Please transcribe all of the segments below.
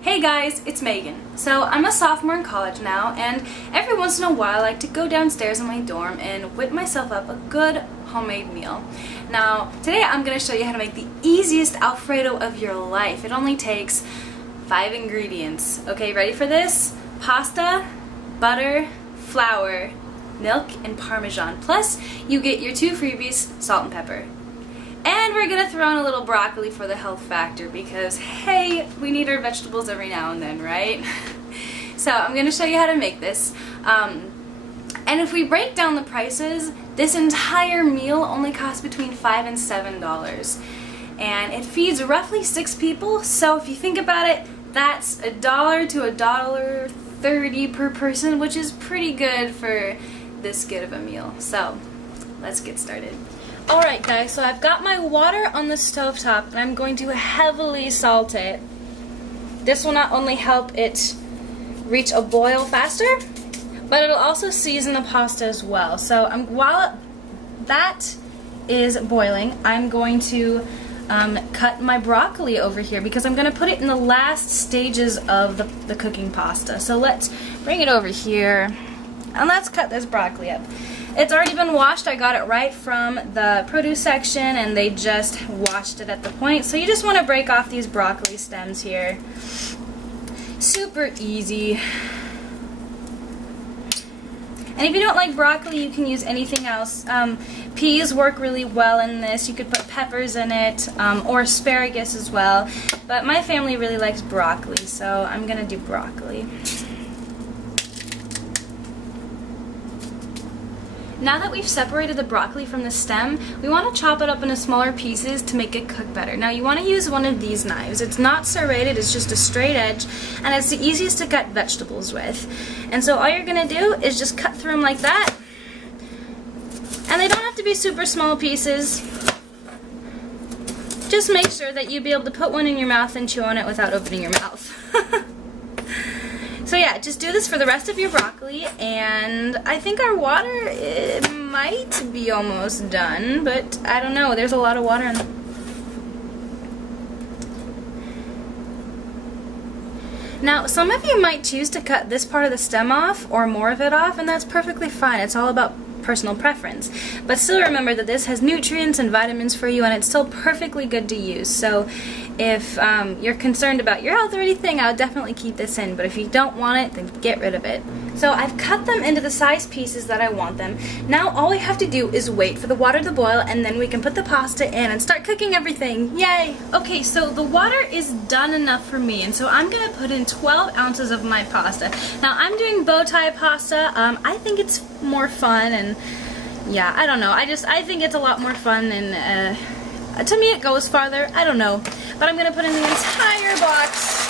Hey guys, it's Megan. So I'm a sophomore in college now, and every once in a while I like to go downstairs in my dorm and whip myself up a good homemade meal. Now, today I'm going to show you how to make the easiest Alfredo of your life. It only takes 5 ingredients. Okay, ready for this? Pasta, butter, flour, milk, and Parmesan. Plus, you get your 2 freebies, salt and pepper. And we're going to throw in a little broccoli for the health factor because, hey, we need our vegetables every now and then, right? So I'm going to show you how to make this. And if we break down the prices, this entire meal only costs between $5 and $7. And it feeds roughly 6 people, so if you think about it, that's $1 to $1.30 per person, which is pretty good for this good of a meal. So let's get started. Alright guys, so I've got my water on the stovetop and I'm going to heavily salt it. This will not only help it reach a boil faster, but it'll also season the pasta as well. So while that is boiling, I'm going to cut my broccoli over here because I'm going to put it in the last stages of the cooking pasta. So let's bring it over here and let's cut this broccoli up. It's already been washed. I got it right from the produce section and they just washed it at the point. So you just want to break off these broccoli stems here. Super easy. And if you don't like broccoli, you can use anything else. Peas work really well in this. You could put peppers in it, or asparagus as well. But my family really likes broccoli, so I'm going to do broccoli. Now that we've separated the broccoli from the stem, we want to chop it up into smaller pieces to make it cook better. Now you want to use one of these knives. It's not serrated, it's just a straight edge, and it's the easiest to cut vegetables with. And so all you're going to do is just cut through them like that. And they don't have to be super small pieces. Just make sure that you be able to put one in your mouth and chew on it without opening your mouth. So yeah, just do this for the rest of your broccoli, and I think our water might be almost done, but I don't know, there's a lot of water in it. Now, some of you might choose to cut this part of the stem off, or more of it off, and that's perfectly fine. It's all about personal preference. But still remember that this has nutrients and vitamins for you, and it's still perfectly good to use. So if you're concerned about your health or anything, I would definitely keep this in. But if you don't want it, then get rid of it. So I've cut them into the size pieces that I want them. Now all we have to do is wait for the water to boil, and then we can put the pasta in and start cooking everything. Yay! Okay, so the water is done enough for me, and so I'm going to put in 12 ounces of my pasta. Now I'm doing bow tie pasta. I think it's more fun, and yeah, I don't know. I think it's a lot more fun, and to me it goes farther. I don't know. But I'm going to put in the entire box.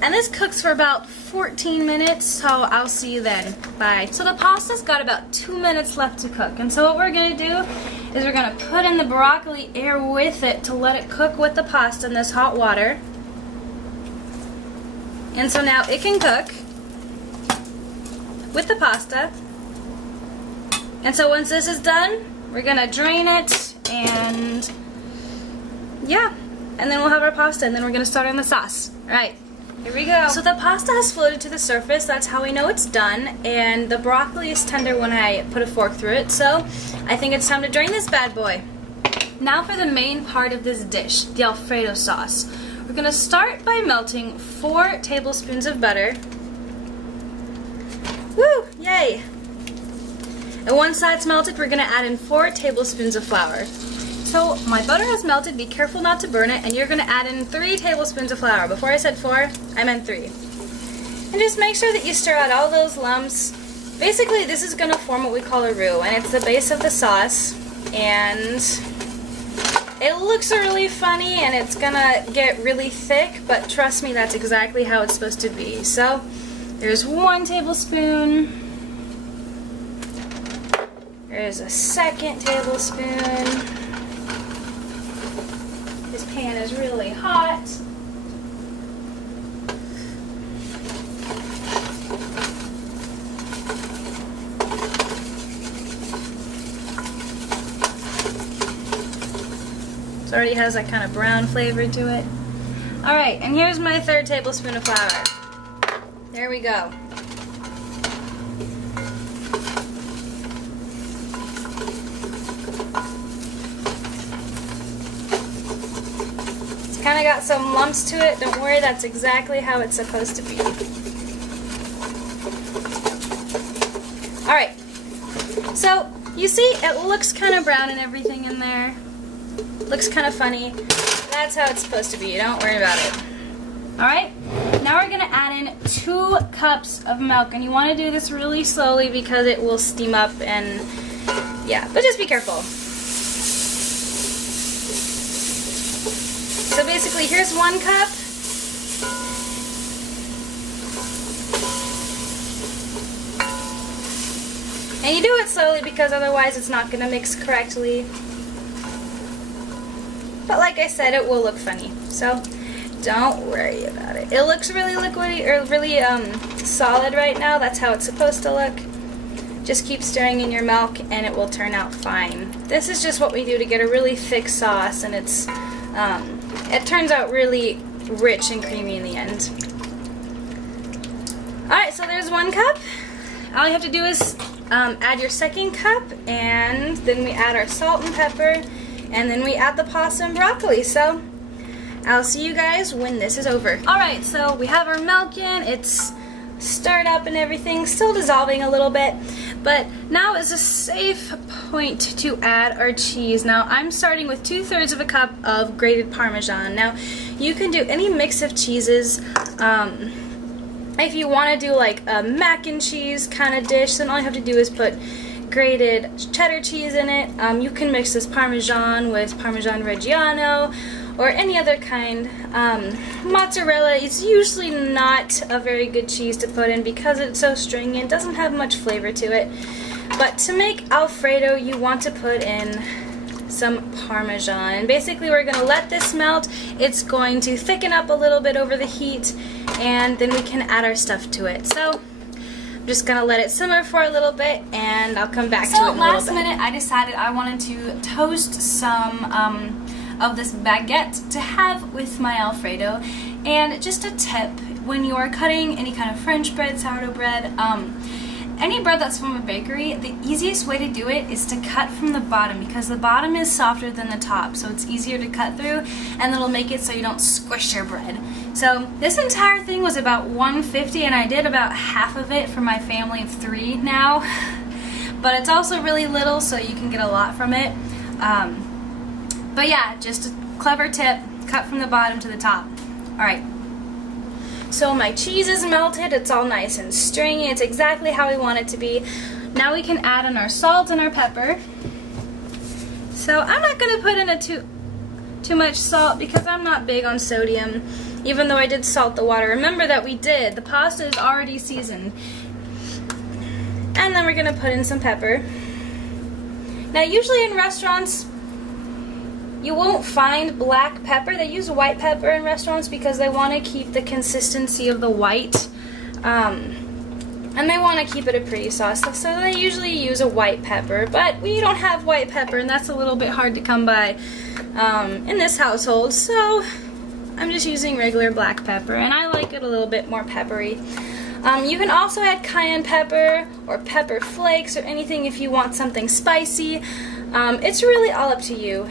And this cooks for about 14 minutes, so I'll see you then. Bye. So the pasta's got about 2 minutes left to cook. And so what we're going to do is we're going to put in the broccoli air with it to let it cook with the pasta in this hot water. And so now it can cook with the pasta. And so once this is done, we're going to drain it, and yeah, and then we'll have our pasta, and then we're going to start on the sauce. Alright, here we go. So the pasta has floated to the surface. That's how we know it's done, and the broccoli is tender when I put a fork through it, so I think it's time to drain this bad boy. Now for the main part of this dish, the Alfredo sauce. We're going to start by melting 4 tablespoons of butter. Woo! Yay! And once that's melted, we're going to add in 4 tablespoons of flour. So my butter has melted. Be careful not to burn it, and you're going to add in 3 tablespoons of flour. Before I said 4, I meant 3. And just make sure that you stir out all those lumps. Basically, this is going to form what we call a roux, and it's the base of the sauce. And it looks really funny, and it's going to get really thick, but trust me, that's exactly how it's supposed to be. So there's 1 tablespoon. There's a 2nd tablespoon. This pan is really hot. It already has that kind of brown flavor to it. Alright, and here's my 3rd tablespoon of flour. There we go. It's kind of got some lumps to it. Don't worry, that's exactly how it's supposed to be. Alright, so you see it looks kind of brown and everything in there. Looks kind of funny. That's how it's supposed to be. Don't worry about it. Alright, now we're going to add in 2 cups of milk. And you want to do this really slowly because it will steam up and yeah, but just be careful. So basically here's 1 cup. And you do it slowly because otherwise it's not going to mix correctly. But like I said, it will look funny. So don't worry about it. It looks really liquidy or really solid right now. That's how it's supposed to look. Just keep stirring in your milk and it will turn out fine. This is just what we do to get a really thick sauce, and it turns out really rich and creamy in the end. Alright, so there's 1 cup. All you have to do is add your 2nd cup, and then we add our salt and pepper, and then we add the pasta and broccoli. So I'll see you guys when this is over. Alright, so we have our milk in, it's stirred up and everything, still dissolving a little bit, but now is a safe point to add our cheese. Now I'm starting with 2/3 of a cup of grated Parmesan. Now you can do any mix of cheeses. If you want to do like a mac and cheese kind of dish, then all you have to do is put grated cheddar cheese in it. You can mix this Parmesan with Parmesan Reggiano or any other kind. Mozzarella is usually not a very good cheese to put in because it's so stringy and doesn't have much flavor to it. But to make Alfredo, you want to put in some Parmesan. And basically we're going to let this melt. It's going to thicken up a little bit over the heat, and then we can add our stuff to it. So I'm just going to let it simmer for a little bit, and I'll come back to it in a little bit. So last minute I decided I wanted to toast some of this baguette to have with my Alfredo. And just a tip, when you are cutting any kind of French bread, sourdough bread, any bread that's from a bakery, the easiest way to do it is to cut from the bottom, because the bottom is softer than the top, so it's easier to cut through, and it'll make it so you don't squish your bread. So this entire thing was about $1.50, and I did about half of it for my family of 3 now. But it's also really little, so you can get a lot from it. But yeah, just a clever tip, cut from the bottom to the top. Alright. So my cheese is melted, it's all nice and stringy, it's exactly how we want it to be. Now we can add in our salt and our pepper. So I'm not going to put in too much salt because I'm not big on sodium, even though I did salt the water. Remember that we did. The pasta is already seasoned. And then we're going to put in some pepper. Now usually in restaurants, you won't find black pepper. They use white pepper in restaurants because they want to keep the consistency of the white. And they want to keep it a pretty sauce. So they usually use a white pepper. But we don't have white pepper, and that's a little bit hard to come by in this household. So I'm just using regular black pepper, and I like it a little bit more peppery. You can also add cayenne pepper or pepper flakes or anything if you want something spicy. It's really all up to you.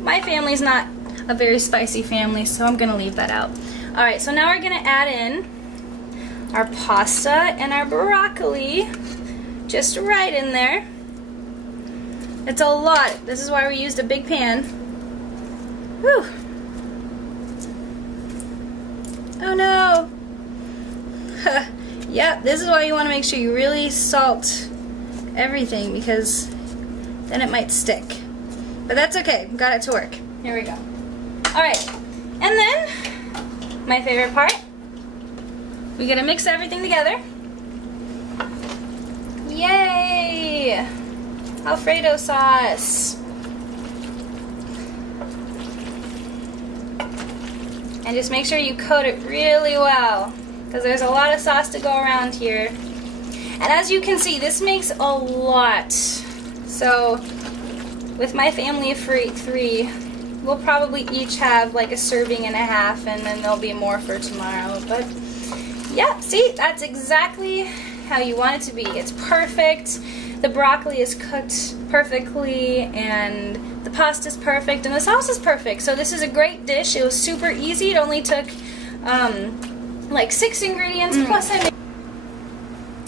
My family's not a very spicy family, so I'm going to leave that out. Alright, so now we're going to add in our pasta and our broccoli, just right in there. It's a lot. This is why we used a big pan. Whew. Oh no. Yep, this is why you want to make sure you really salt everything, because then it might stick. But that's okay, got it to work. Here we go. Alright, and then, my favorite part, we gotta mix everything together. Yay! Alfredo sauce. And just make sure you coat it really well, because there's a lot of sauce to go around here. And as you can see, this makes a lot. So with my family of 3, we'll probably each have like a serving and a half, and then there'll be more for tomorrow. But yeah, see, that's exactly how you want it to be. It's perfect. The broccoli is cooked perfectly, and the pasta's perfect, and the sauce is perfect. So this is a great dish. It was super easy. It only took like 6 ingredients plus I made.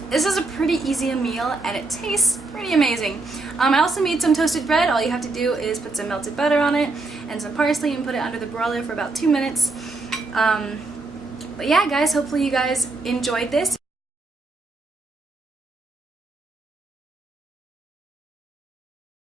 This is a pretty easy meal, and it tastes pretty amazing. I also made some toasted bread. All you have to do is put some melted butter on it and some parsley and put it under the broiler for about 2 minutes. But yeah, guys, hopefully you guys enjoyed this.